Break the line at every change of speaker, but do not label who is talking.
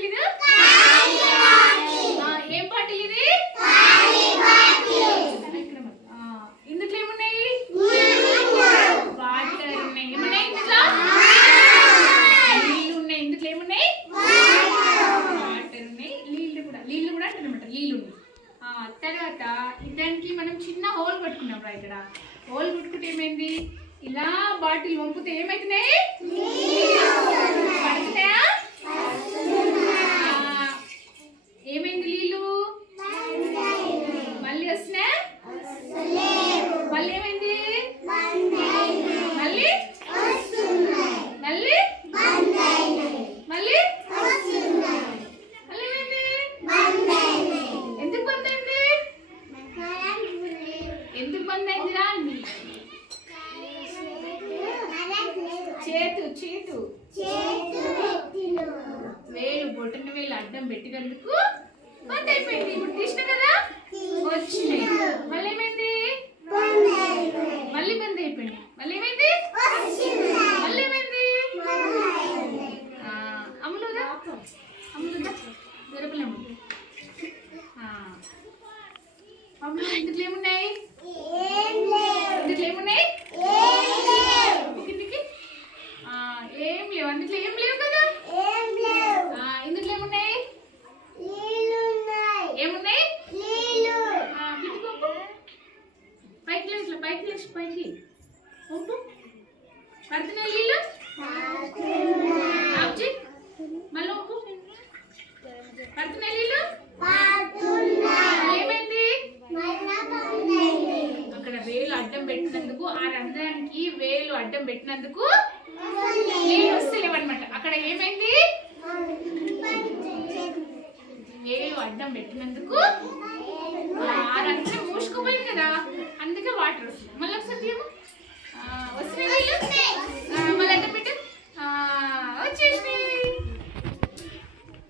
Bottle ఇది ఏం bottle ఇది ఇందులో ఏమున్నాయి వాటర్ ఉన్నాయి ఏమున్నాయి నీళ్ళు ఉన్నాయి ఇందులో ఏమున్నాయి వాటర్ ఉన్నాయి నీళ్ళు కూడా. నీళ్ళు కూడా అంటున్నమాట నీళ్ళు ఉన్నాయి ఆ, తర్వాత దానికి మనం చిన్న హోల్ పట్టుకున్నాం రా ఇక్కడ. హోల్ కొట్టుకుంటే ఏమైంది? ఇలా బాటిల్ వంపితే ఏమవుతున్నాయి పడుతున్నాయా ఆ, ఏమైంది నీళ్ళు మళ్ళీ వస్తున్నాయా మళ్ళీ ఏమైంది మళ్ళీ మళ్ళీ మళ్ళీ మళ్ళీ ఏమైంది ఎందుకు బంద్ అయింది ఎందుకు బంద్ అయింది రా అండి చేతు చేతు వేలు బొట్టన వేలు అడ్డం పెట్టినందుకు బంద్ అయిపోయింది. ఇప్పుడు తీసిన కదా? వచ్చినాయి. మళ్ళీ ఏమైంది? మళ్ళీ బంద్ అయిపోయింది మళ్ళీ ఏమైంది? మళ్ళీ ఏమైంది? ఆ, అమ్ములుదా అమ్ములుదా దొరకలే అమ్ములు ఆ. అమ్ములు ఇందులో ఏమున్నాయి ఇందులో ఏమున్నాయి కిందికి ఆ, ఏం లేవు అందులో ఏం లేవు కదా ఆ, ఇందులో ఏమున్నాయి ఏమున్నాయి ఆ, కిందికి వంపు. పైకి లేచి పైకి లేచి పైకి. వంపు పడుతున్నాయి నీళ్ళు? ఆఫ్ మళ్ళీ వంపు పడుతున్నాయి నీళ్ళు? ఏమైంది? అక్కడ వేలు అడ్డం పెట్టినందుకు ఆ రంధ్రానికి వేలు అడ్డం పెట్టినందుకు నీళ్ళు వస్తలేవు అనమాట అక్కడ ఏమైంది? వేలు అడ్డం పెట్టినందుకు ఆ రంధ్రం మూసుకుపోయింది కదా. అందుకే వాటర్ వస్తుంది. మళ్ళీ ఒకసారి